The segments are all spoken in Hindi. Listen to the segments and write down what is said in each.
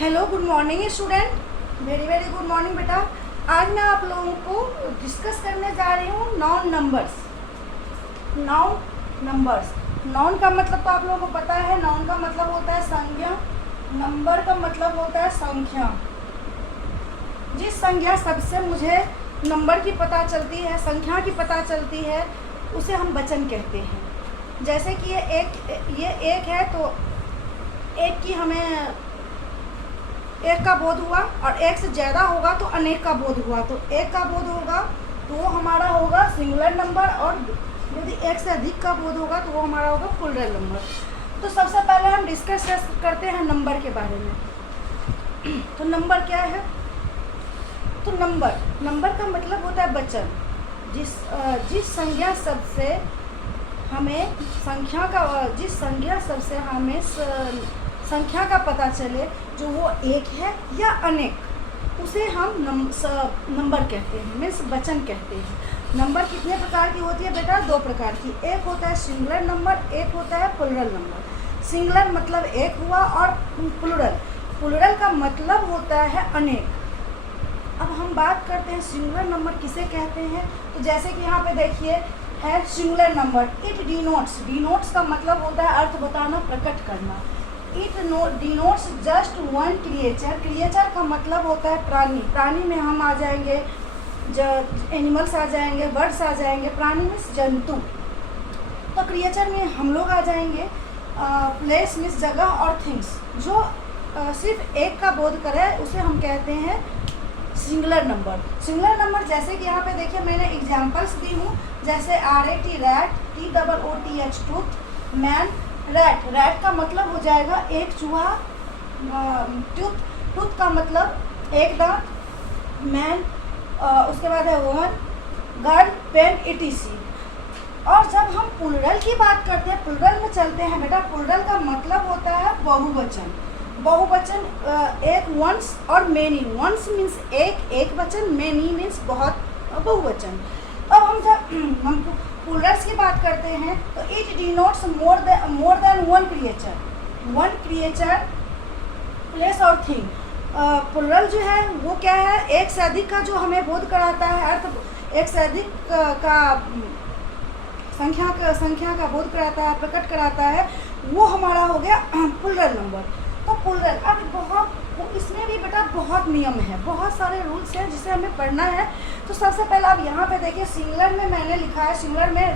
Hello, good morning student. Very very good morning बेटा। आज मैं आप लोगों को डिस्कस करने जा रही हूँ नॉन नंबर्स। नॉन का मतलब तो आप लोगों को पता है। नॉन का मतलब होता है संज्ञा, नंबर का मतलब होता है संख्या। जिस संख्या सबसे मुझे नंबर की पता चलती है, संख्या की पता चलती है, उसे हम वचन कहते हैं। जैसे कि ये एक है तो एक की हमें एक का बोध हुआ, और एक से ज़्यादा होगा तो अनेक का बोध हुआ। तो एक का बोध होगा तो वो हमारा होगा सिंगुलर नंबर, और यदि एक से अधिक का बोध होगा तो वो हमारा होगा प्लूरल नंबर। तो सबसे पहले हम डिस्कस करते हैं नंबर के बारे में। तो नंबर क्या है? तो नंबर का मतलब होता है वचन। जिस संख्या सबसे हमें संख्या का पता चले, जो वो एक है या अनेक, उसे हम नंबर कहते हैं, मीन्स वचन कहते हैं। नंबर कितने प्रकार की होती है बेटा? दो प्रकार की। एक होता है सिंगुलर नंबर, एक होता है प्लूरल नंबर। सिंगुलर मतलब एक हुआ, और प्लूरल का मतलब होता है अनेक। अब हम बात करते हैं सिंगुलर नंबर किसे कहते हैं। तो जैसे कि यहाँ पे देखिए है सिंगुलर नंबर। इट डिनोट्स का मतलब होता है अर्थ बताना, प्रकट करना। It denotes just one creature का मतलब होता है प्राणी में हम आ जाएंगे, एनिमल्स आ जाएंगे, बर्ड्स आ जाएंगे। प्राणी मीन्स जंतु। तो क्रिएचर में हम लोग आ जाएंगे। प्लेस मीन्स जगह, और थिंग्स जो सिर्फ एक का बोध करे, उसे हम कहते हैं सिंगुलर नंबर। जैसे कि यहाँ पे देखिए मैंने एग्जांपल्स दी हूँ। जैसे RAT rat, TOOTH tooth, man, rat का मतलब हो जाएगा एक चूहा, टूथ का मतलब एक दांत, मैन, उसके बाद है वुमन, गर्ल, पेन, ETC। और जब हम प्लूरल की बात करते हैं, प्लूरल में चलते हैं बेटा, प्लूरल का मतलब होता है बहुवचन। एक, वंस और मेनी। वंस मीन्स एक वचन, मेनी मीन्स बहुत, बहुवचन। अब हम प्लूरल्स की बात करते हैं तो it denotes more than one creature, place और थिंग। प्लूरल जो है वो क्या है? एक से अधिक का जो हमें बोध कराता है, अर्थ एक से अधिक का संख्या का बोध कराता है, प्रकट कराता है, वो हमारा हो गया प्लूरल नंबर। तो प्लूरल अब इसमें भी बेटा बहुत नियम है, बहुत सारे रूल्स हैं जिसे हमें पढ़ना है। तो सबसे पहले आप यहाँ पे देखिए, सिंगुलर में मैंने लिखा है, सिंगुलर में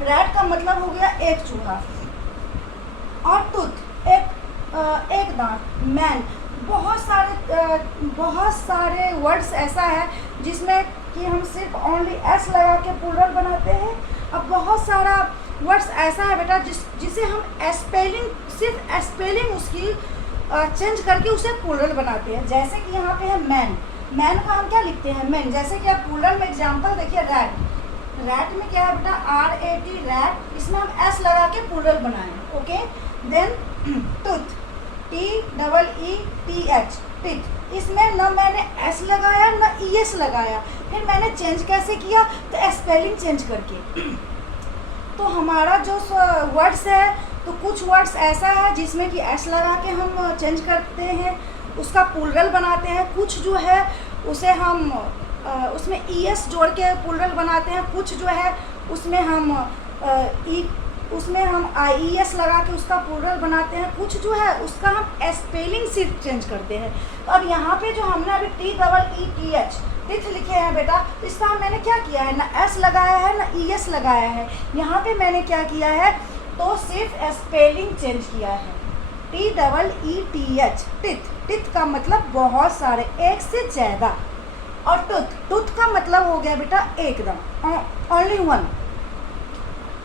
रैट का मतलब हो गया एक चूहा, और टूथ एक दांत, मैन। बहुत सारे वर्ड्स ऐसा है जिसमें कि हम सिर्फ ओनली S लगा के प्लूरल बनाते हैं। अब बहुत सारा वर्ड्स ऐसा है बेटा जिसे हम सिर्फ स्पेलिंग उसकी चेंज करके उसे प्लूरल बनाते हैं। जैसे कि यहाँ पे है मैन का हम क्या लिखते हैं? मैन। जैसे कि आप प्लूरल में एग्जांपल देखिए, रैट में क्या है बेटा? RAT रैट, इसमें हम S लगा के प्लूरल बनाए। Okay. Then tooth, TEETH, teeth. इसमें न मैंने S लगाया न ES लगाया। फिर मैंने चेंज कैसे किया? तो स्पेलिंग चेंज करके। तो हमारा जो वर्ड्स है, तो कुछ वर्ड्स ऐसा है जिसमें कि S लगा के हम चेंज करते हैं, उसका प्लूरल बनाते हैं। कुछ जो है उसे हम उसमें ES जोड़ के प्लूरल बनाते हैं। कुछ जो है उसमें हम IES लगा के उसका प्लूरल बनाते हैं। कुछ जो है उसका हम स्पेलिंग सिर्फ चेंज करते हैं। तो अब यहाँ पे जो हमने अभी TEETH टिथ लिखे हैं बेटा, तो इसका मैंने क्या किया है? ना S लगाया है ना ES लगाया है। यहाँ पे मैंने क्या किया है? तो सिर्फ स्पेलिंग चेंज किया है। TEETH, टिथ का मतलब बहुत सारे, एक से ज़्यादा। और टूथ का मतलब हो गया बेटा एकदम, only one.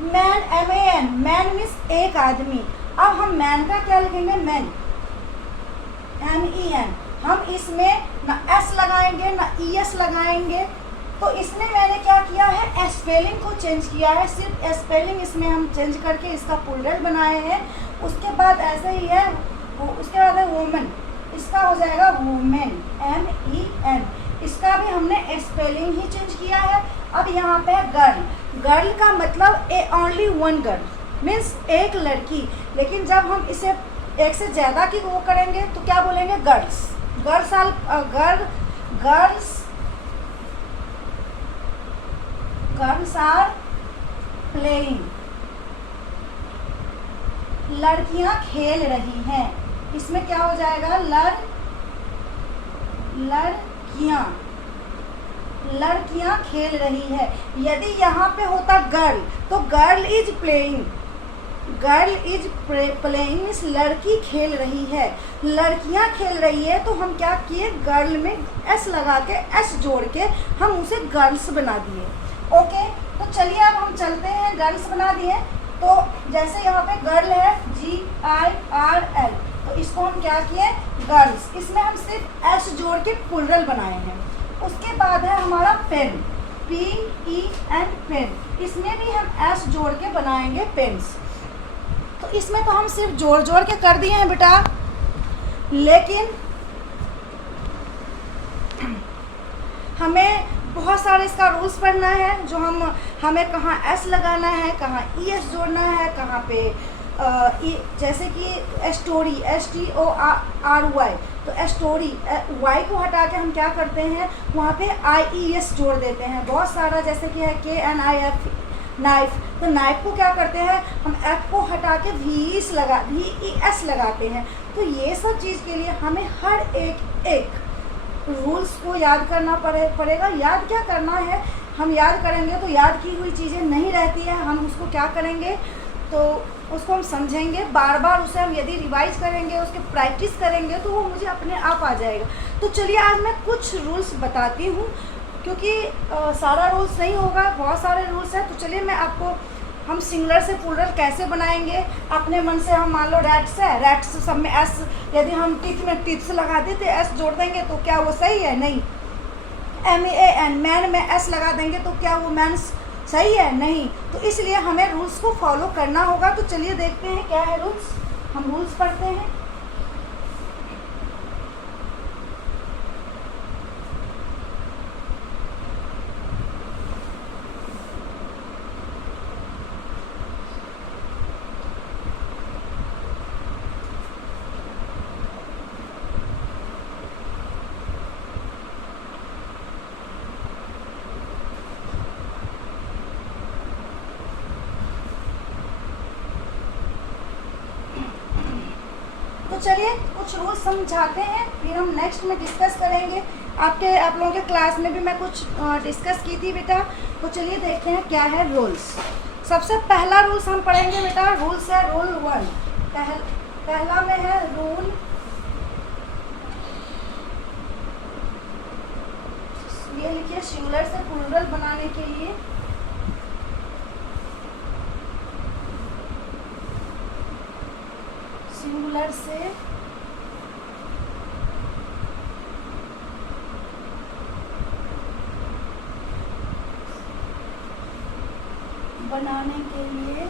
Man, MAN, man means एक आदमी। अब हम मैन का क्या लिखेंगे? Man, MEN। हम इसमें ना S लगाएंगे ना ES लगाएंगे। तो इसमें मैंने क्या किया है? स्पेलिंग को चेंज किया है, सिर्फ स्पेलिंग इसमें हम चेंज करके इसका प्लूरल बनाए हैं। उसके बाद ऐसे ही है, उसके बाद है वुमन, इसका हो जाएगा वुमेन, MEN। इसका भी हमने स्पेलिंग ही चेंज किया है। अब यहाँ पे है गर्ल का मतलब ओनली वन गर्ल, मीन्स एक लड़की। लेकिन जब हम इसे एक से ज़्यादा की वो करेंगे तो क्या बोलेंगे, girls. Girls are girls are playing, लड़कियां खेल रही हैं। इसमें क्या हो जाएगा, लड़कियां खेल रही है। यदि यहाँ पे होता गर्ल तो गर्ल इज प्लेइंग मीन्स लड़की खेल रही है, लड़कियां खेल रही है। तो हम क्या किए, गर्ल में एस लगा के, एस जोड़ के हम उसे गर्ल्स बना दिए। ओके, तो चलिए अब हम चलते हैं, गर्ल्स बना दिए। तो जैसे यहाँ पे गर्ल है GIRL, तो इसको हम क्या किए, गर्ल्स। इसमें हम सिर्फ एस जोड़ के प्लूरल बनाए हैं। उसके बाद है हमारा पेन, PEN, पेन। इसमें भी हम एस जोड़ के बनाएंगे पेन्स। तो इसमें तो हम सिर्फ जोड़ के कर दिए हैं बेटा, लेकिन हमें बहुत सारे इसका रूल्स पढ़ना है, जो हमें कहाँ एस लगाना है, कहाँ ES जोड़ना है, कहाँ पे जैसे कि स्टोरी, STORY, तो स्टोरी वाई को हटा के हम क्या करते हैं, वहाँ पे IES जोड़ देते हैं। बहुत सारा जैसे कि है KNIF, नाइफ, तो नाइफ को क्या करते हैं, हम F को हटा के VES लगाते हैं। तो ये सब चीज़ के लिए हमें हर एक रूल्स को याद करना पड़ेगा। याद क्या करना है, हम याद करेंगे तो याद की हुई चीज़ें नहीं रहती है। हम उसको क्या करेंगे, तो उसको हम समझेंगे, बार बार उसे हम यदि रिवाइज करेंगे, उसके प्रैक्टिस करेंगे, तो वो मुझे अपने आप आ जाएगा। तो चलिए आज मैं कुछ रूल्स बताती हूँ, क्योंकि सारा रूल्स नहीं होगा, बहुत सारे रूल्स हैं। तो चलिए मैं आपको, हम सिंगुलर से प्लूरल कैसे बनाएंगे अपने मन से। हम मान लो रैट्स है, रैट्स सब में एस, यदि हम टीथ में टीथ्स लगा देते, एस जोड़ देंगे तो क्या वो सही है, नहीं। MAN, मैन में एस लगा देंगे तो क्या वो मैन्स सही है, नहीं। तो इसलिए हमें रूल्स को फॉलो करना होगा। तो चलिए देखते हैं क्या है रूल्स, हम रूल्स पढ़ते हैं। तो चलिए कुछ रूल्स समझाते हैं, फिर हम नेक्स्ट में डिस्कस करेंगे। आप लोगों के क्लास में भी मैं कुछ डिस्कस की थी बेटा। तो चलिए देखते हैं क्या है रूल्स। सबसे पहला रूल्स हम पढ़ेंगे बेटा, रूल्स है रूल 1। पहला में है रूल, ये लिखिए, सिंगुलर से प्लूरल बनाने के लिए सिंगुलर से बनाने के लिए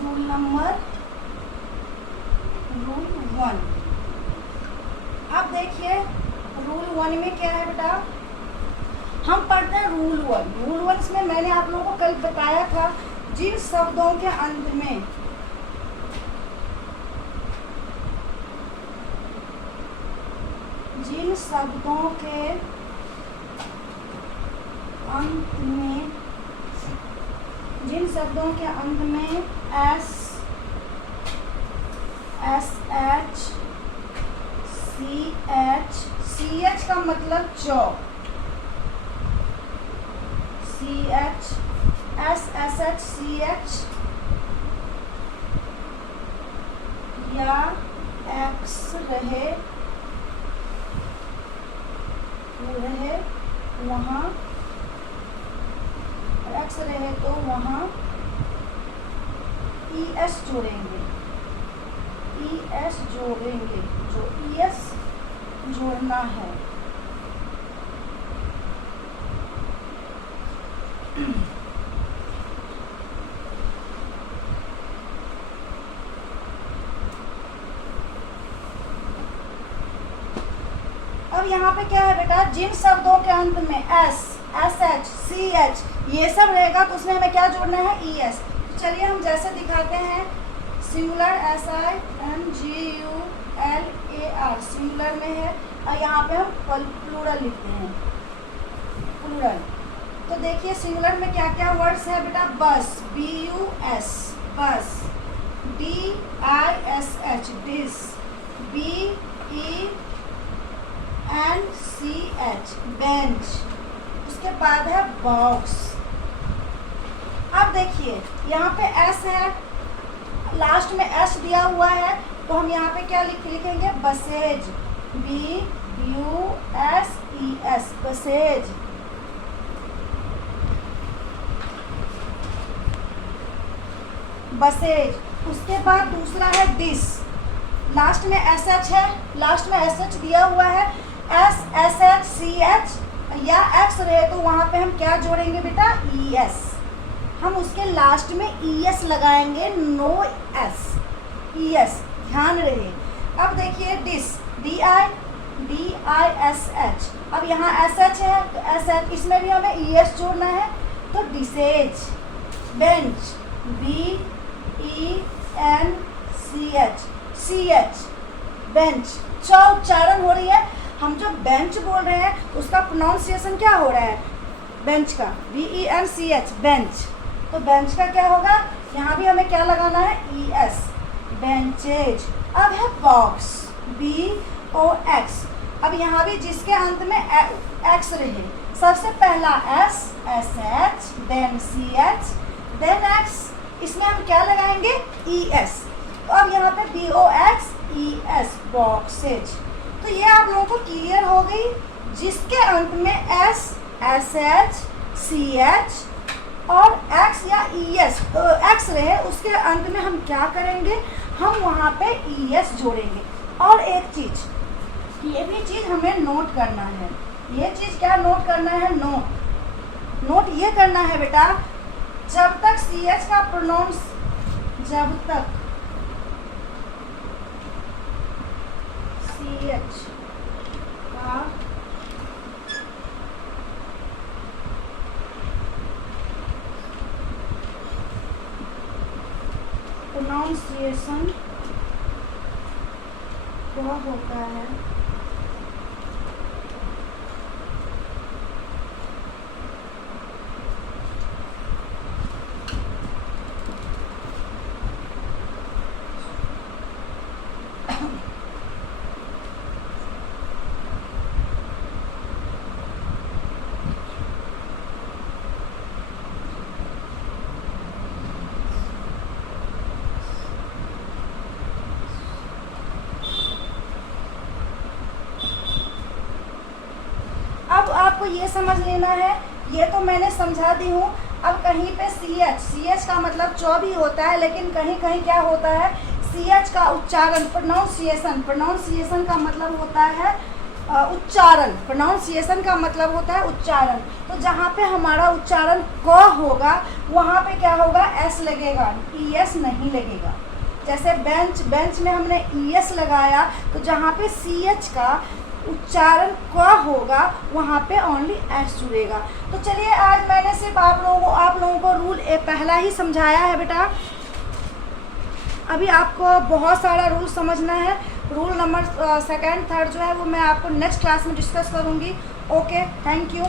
रूल 1। अब देखिए रूल 1 में क्या है बेटा, हम पढ़ते हैं रूल 1 में मैंने आप लोगों को कल बताया था, जिन शब्दों के अंत में S, SH, CH का मतलब चौक, SSH, CH या X रहे वहाँ, X रहे तो वहाँ ES जोड़ेंगे, जो ES जोड़ना है। अब यहाँ पे क्या है बेटा, जिन शब्दों के अंत में S, SH, CH ये सब रहेगा तो उसमें हमें क्या जोड़ना है, ES। तो चलिए हम जैसे दिखाते हैं सिंगुलर SINGULAR सिंगुलर में है, और यहाँ पे हम प्लूरल लिखते हैं, प्लूरल। तो देखिए सिंगुलर में क्या क्या वर्ड्स है बेटा, बस, BUS बस, DISH डिस, BENCH बेंच, उसके बाद है बॉक्स। अब देखिए यहाँ पे S है, लास्ट में S दिया हुआ है, तो हम यहाँ पे क्या लिखेंगे, बसेज, BUSES बसेज। बसेज। उसके बाद दूसरा है डिस, लास्ट में SH है, लास्ट में SH दिया हुआ है, SSHCH या X रहे तो वहाँ पे हम क्या जोड़ेंगे बेटा, ES। हम उसके लास्ट में ES लगाएंगे, नो S, ES, ध्यान रहे। अब देखिए डिस, DISH, अब यहाँ SH है तो SH, इसमें भी हमें ES जोड़ना है, तो डिसेज। Bench, BENCH bench. उच्चारण हो रही है, हम जो बेंच बोल रहे हैं उसका प्रोनाउंसिएशन क्या हो रहा है, बेंच का, BENCH बेंच। तो बेंच का क्या होगा, यहाँ भी हमें क्या लगाना है, ES, बेंचेज। अब है बॉक्स, BOX। अब यहाँ भी जिसके अंत में X रहे, सबसे पहला S, SH, then CH, then X, इसमें हम क्या लगाएंगे, ES। तो अब यहाँ पे BOX ES बॉक्सेज। तो ये आप लोगों को क्लियर हो गई, जिसके अंत में S, SH, CH और X या ES X रहे, उसके अंत में हम क्या करेंगे, हम वहाँ पे ES जोड़ेंगे। और एक चीज़, ये भी चीज़ हमें नोट करना है, ये चीज़ क्या नोट करना है, नोट ये करना है बेटा, जब तक CH का प्रोनाउंस, जब तक CH का प्रोनाउंसिएशन क्या होता है, अब आपको ये समझ लेना है, ये तो मैंने समझा दी हूँ। अब कहीं पे CH का मतलब चौ भी होता है, लेकिन कहीं कहीं क्या होता है, CH का उच्चारण, प्रोनाउंसिएशन का मतलब होता है उच्चारण, प्रोनाउंसिएशन का मतलब होता है उच्चारण। तो जहाँ पे हमारा उच्चारण क होगा वहाँ पे क्या होगा, S लगेगा, ES नहीं लगेगा। जैसे बेंच में हमने ES लगाया, तो जहाँ पे CH का उच्चारण क होगा वहाँ पे ओनली S जुड़ेगा। तो चलिए आज मैंने सिर्फ आप लोगों को रूल पहला ही समझाया है बेटा। अभी आपको बहुत सारा रूल समझना है। रूल नंबर 2, 3 जो है वो मैं आपको नेक्स्ट क्लास में डिस्कस करूँगी। Okay, thank you.